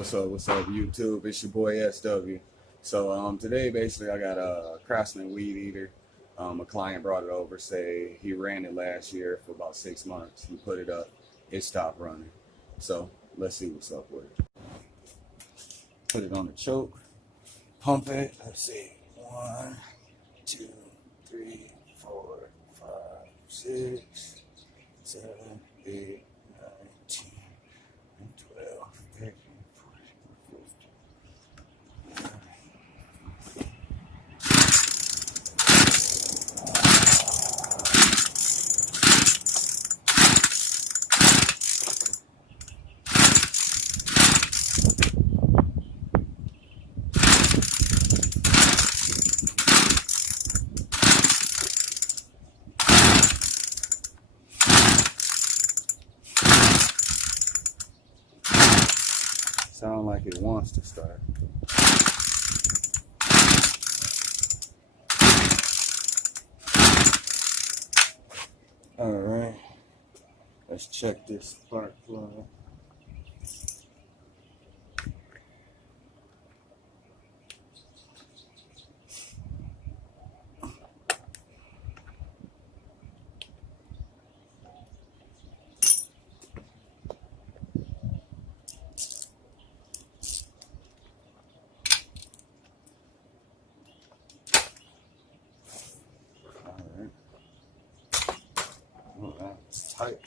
What's up, YouTube? It's your boy SW. So today basically I got a Craftsman Weedeater. A client brought it over, say he ran it last year for about 6 months. He put it up, it stopped running. So let's see what's up with it. Put it on the choke, pump it. Let's see, 1, 2, 3, 4, 5, 6, 7, 8, 9, 10, 12, 13, 14, 15. Sound like it wants to start. All right, let's check this spark plug. Oh, that's tight.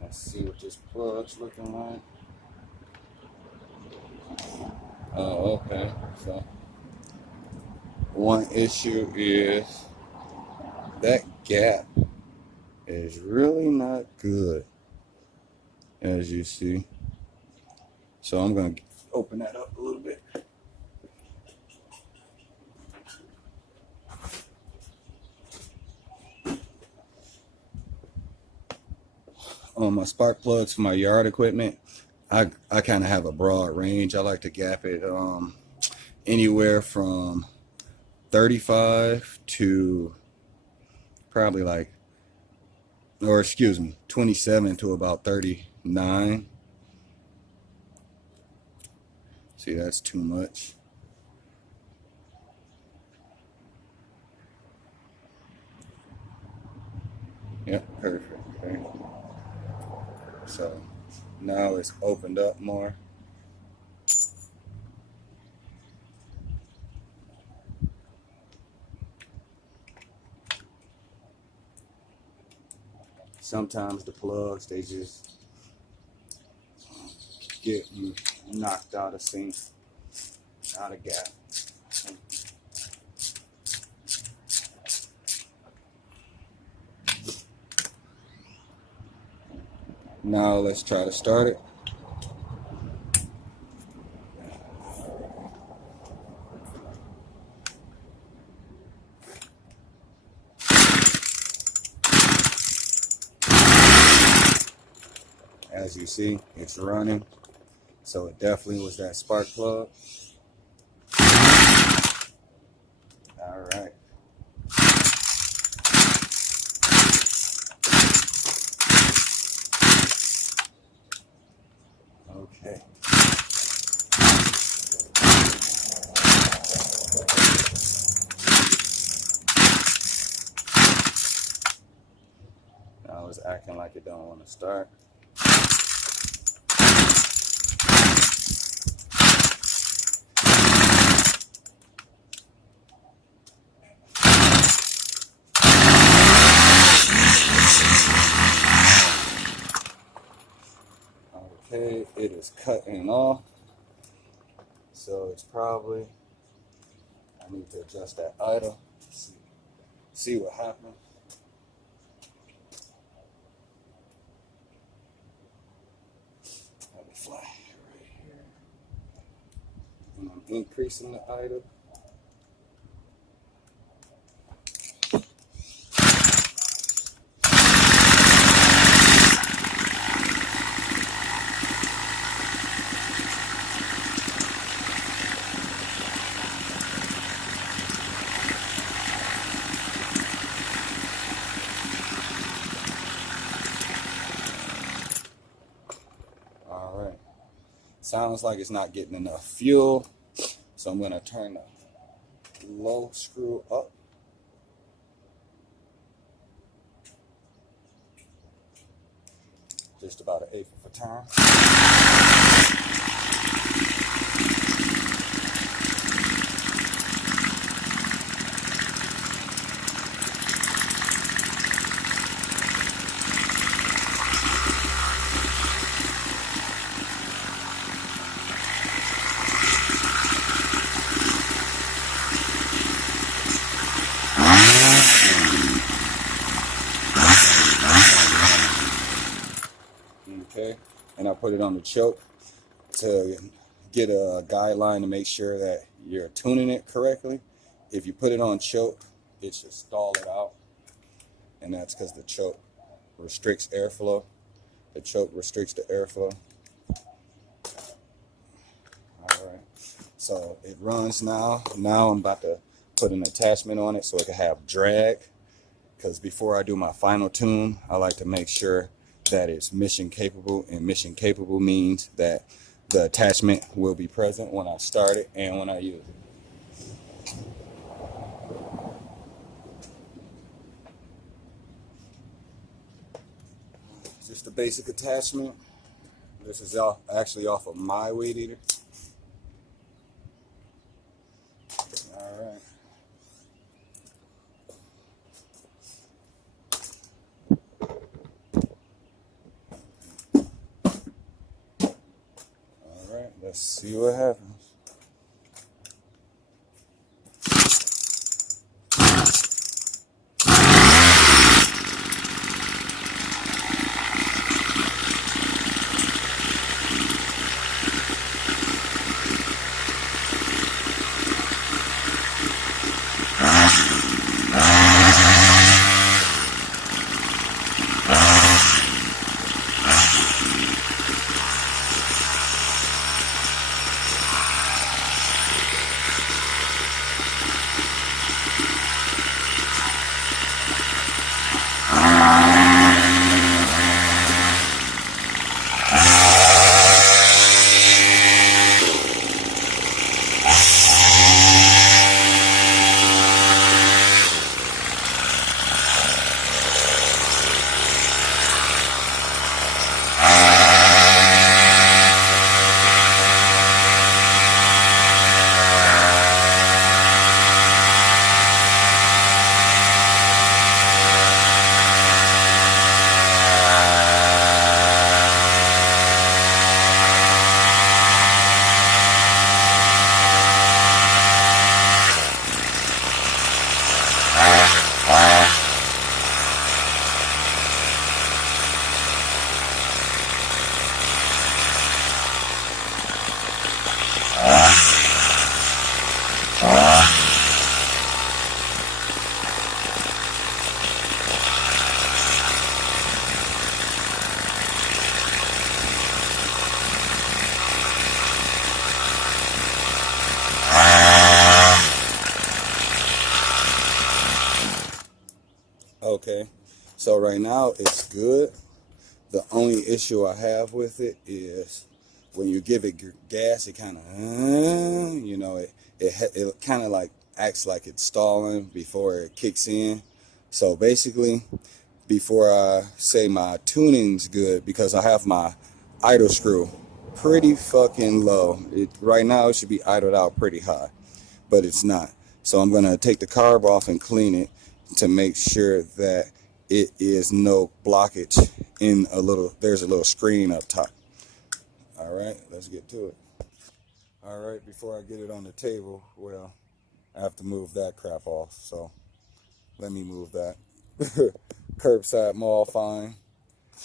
Let's see what this plug's looking like. Oh, okay. So one issue is that gap is really not good, as you see. So I'm gonna open that up a little bit. My spark plugs for my yard equipment, I kind of have a broad range. I like to gap it anywhere from 35 to probably 27 to about 39. See, that's too much. Yep, perfect. Okay. So now it's opened up more. Sometimes the plugs, they just get knocked out of sync, out of gap. Now let's try to start it. As you see, it's running. So it definitely was that spark plug. All right. Okay. Now it's acting like it don't want to start. Okay, it is cutting off, so it's probably, I need to adjust that idle, see what happens. Let me fly right here, and I'm increasing the idle. Sounds like it's not getting enough fuel. So I'm going to turn the low screw up. Just about an eighth of a turn. Okay, and I put it on the choke to get a guideline to make sure that you're tuning it correctly. If you put it on choke, it should stall it out, and that's because the choke restricts airflow. The choke restricts the airflow. All right, so it runs now. Now I'm about to put an attachment on it so it can have drag, because before I do my final tune, I like to make sure that it's mission capable, and mission capable means that the attachment will be present when I start it and when I use it. Just a basic attachment. This is actually off of my Weedeater. All right. Let's see what happens. Okay, so right now it's good. The only issue I have with it is when you give it gas, it kind of, you know, it kind of like acts like it's stalling before it kicks in. So basically, before I say my tuning's good, because I have my idle screw pretty fucking low. Right now it should be idled out pretty high, but it's not. So I'm gonna take the carb off and clean it to make sure that it is no blockage in there's a little screen up top. All right, let's get to it. All right, before I get it on the table, well, I have to move that crap off, so let me move that. Curbside mall fine.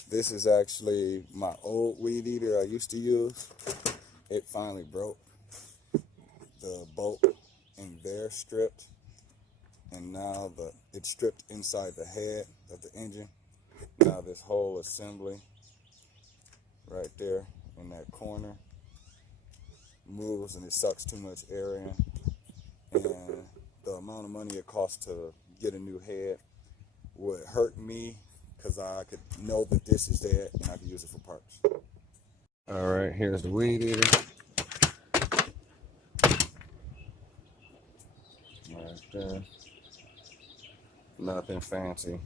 This is actually my old Weedeater I used to use. It finally broke. The bolt in there stripped, and now it's stripped inside the head of the engine. Now this whole assembly right there in that corner moves, and it sucks too much air in, and the amount of money it costs to get a new head would hurt me, because I could know that this is dead and I could use it for parts. All right, here's the weed eater. Right there. Nothing fancy.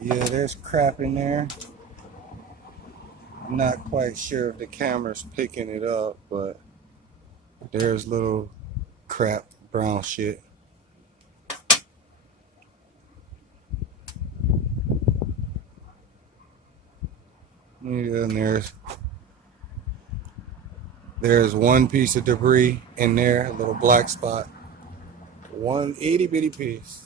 Yeah, there's crap in there. I'm not quite sure if the camera's picking it up, but there's little crap, brown shit. Yeah, and there's one piece of debris in there, a little black spot. One itty bitty piece.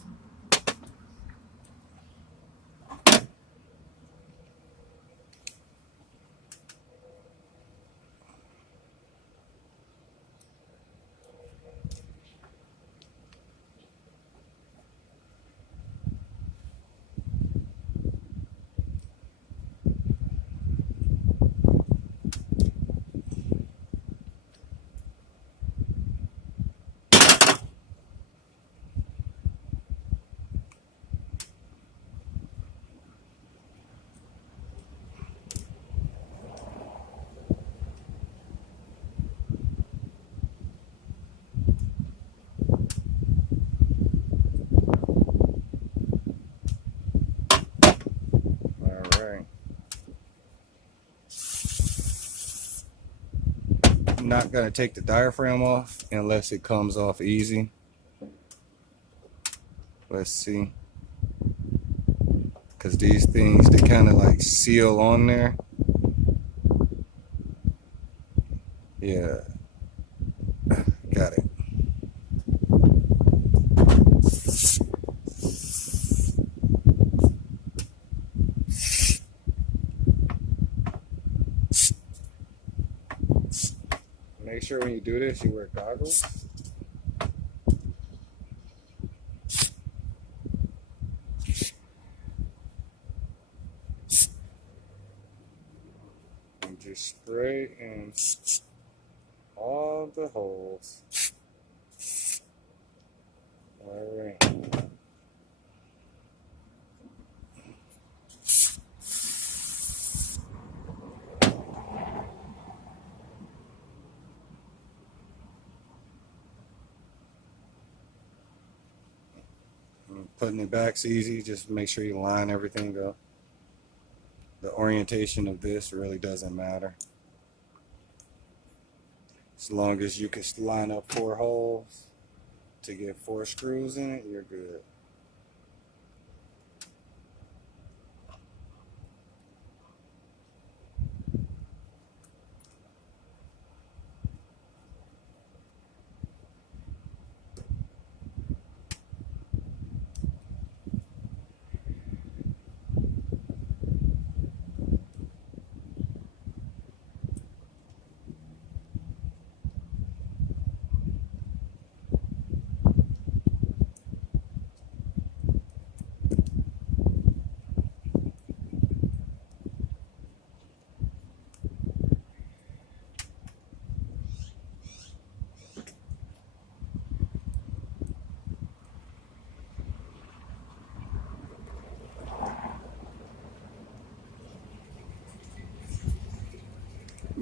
Alright. I'm not going to take the diaphragm off unless it comes off easy. Let's see. Because these things, they kind of like seal on there. Yeah. Got it. Make sure when you do this, you wear goggles. And just spray in all the holes. Alright. Putting it back's easy. Just make sure you line everything up. The orientation of this really doesn't matter. As long as you can line up 4 holes to get 4 screws in it, you're good.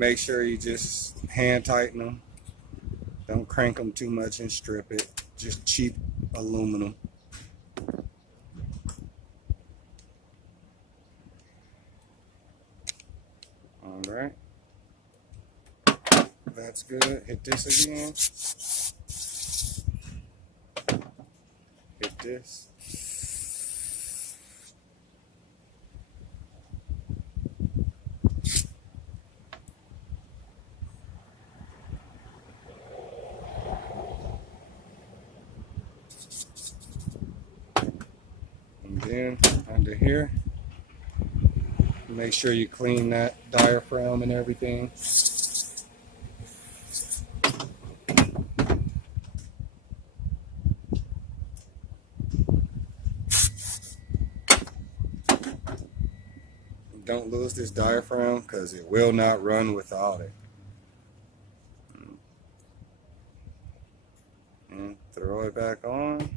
make sure you just hand tighten them. Don't crank them too much and strip it. Just cheap aluminum. All right. That's good. Hit this again. Hit this. And then under here, make sure you clean that diaphragm and everything. Don't lose this diaphragm because it will not run without it. And throw it back on.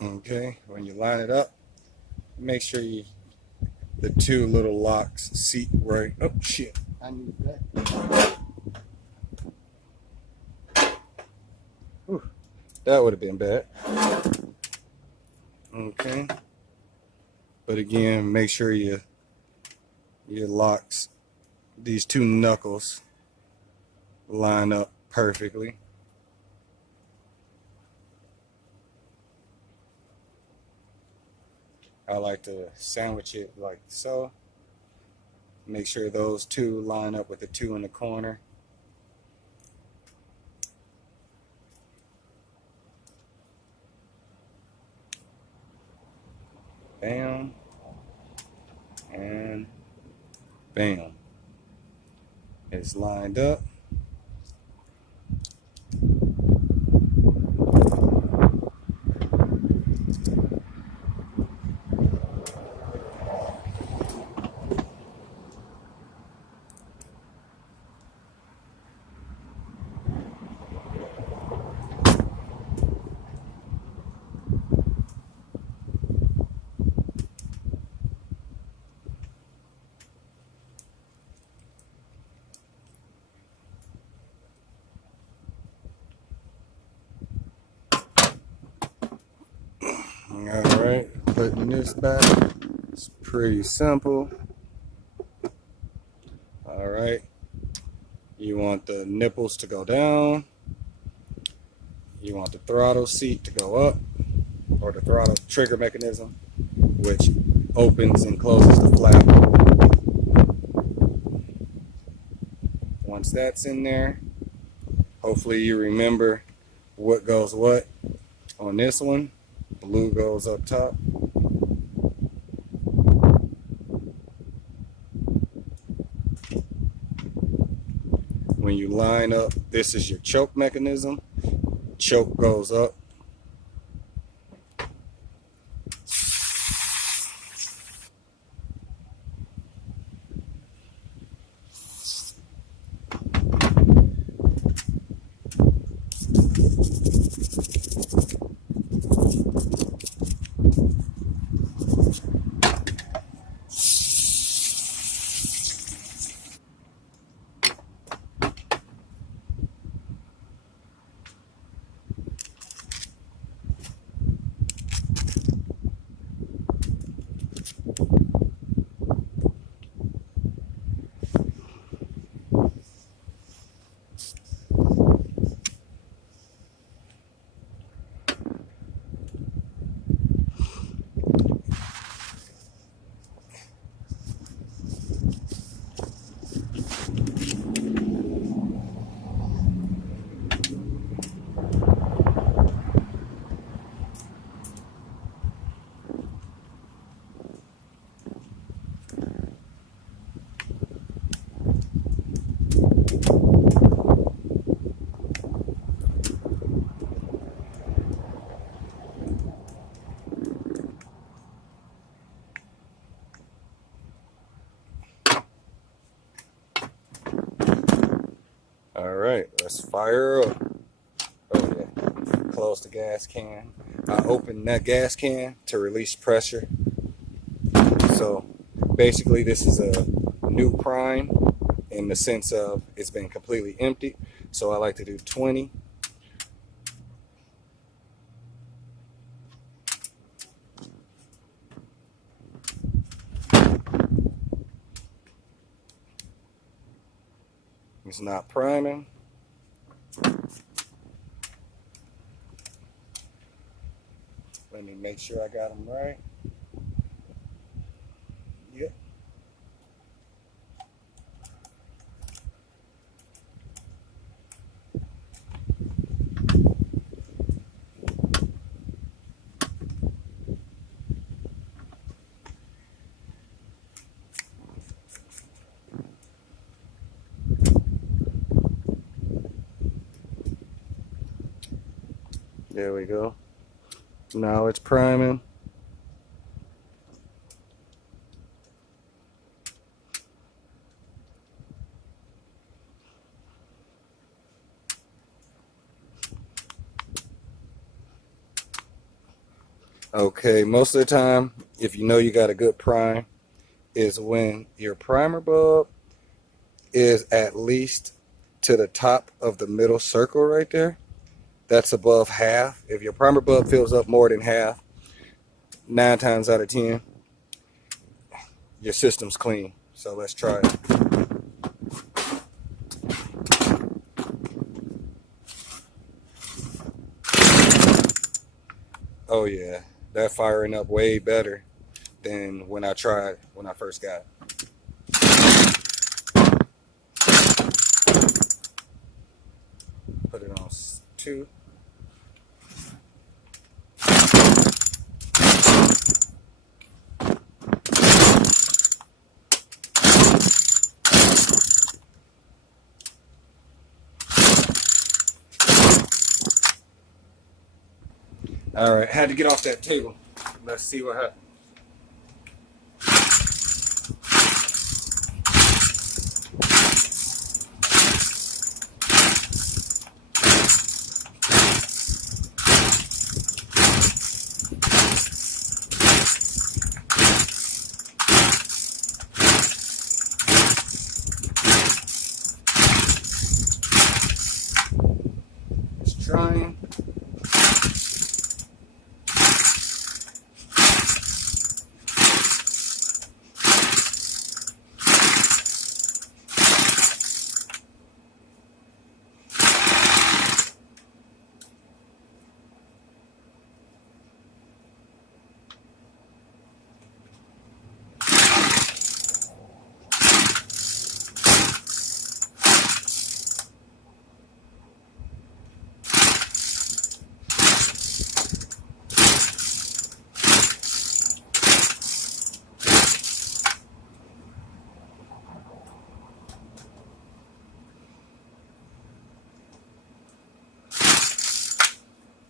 Okay, when you line it up, make sure the two little locks seat right. Oh shit, I need that. Whew, that would have been bad. Okay, but again, make sure your locks, these two knuckles, line up perfectly. I like to sandwich it like so. Make sure those two line up with the two in the corner. Bam. And bam. It's lined up. Alright, putting this back. It's pretty simple. Alright, you want the nipples to go down. You want the throttle seat to go up, or the throttle trigger mechanism, which opens and closes the flap. Once that's in there, hopefully you remember what goes what on this one. Blue goes up top. When you line up, this is your choke mechanism. Choke goes up. All right, let's fire up. Oh yeah. close the gas can. I open that gas can to release pressure. So basically this is a new prime in the sense of it's been completely empty. So I like to do 20. It's not priming. Let me make sure I got them right. Yeah. There we go. Now it's priming. Okay, most of the time, if you know you got a good prime, is when your primer bulb is at least to the top of the middle circle right there. That's above half. If your primer bulb fills up more than half, 9 times out of 10, your system's clean. So let's try it. Oh yeah, that firing up way better than when I tried when I first got it. Put it on 2. All right, had to get off that table. Let's see what happens. It's trying.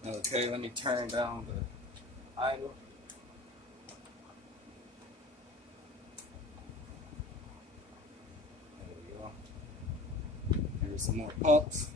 Okay, let me turn down the idle. There we go. Here's some more pumps.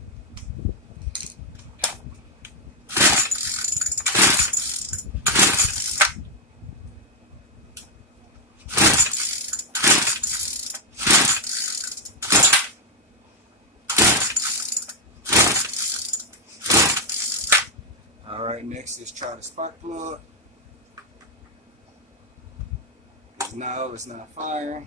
Alright, next is try the spark plug. Because now it's not firing.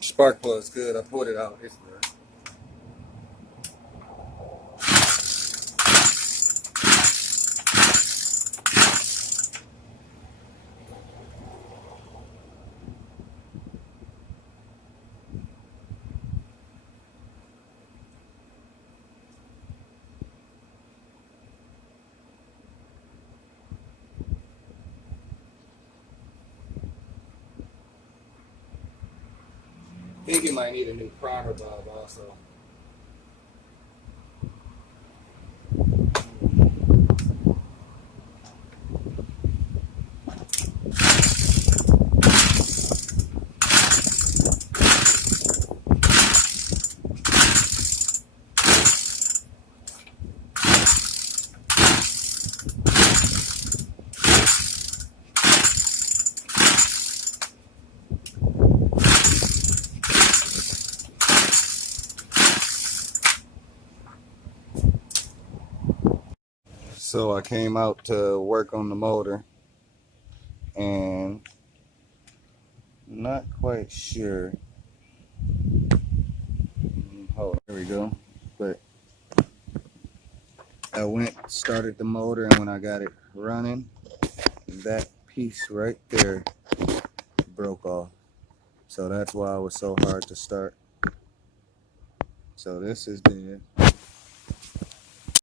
Spark plug's good. I pulled it out. It's good. I think it might need a new primer bulb also. So I came out to work on the motor and not quite sure. Hold on, there we go. But I started the motor, and when I got it running, that piece right there broke off. So that's why it was so hard to start. So this is dead.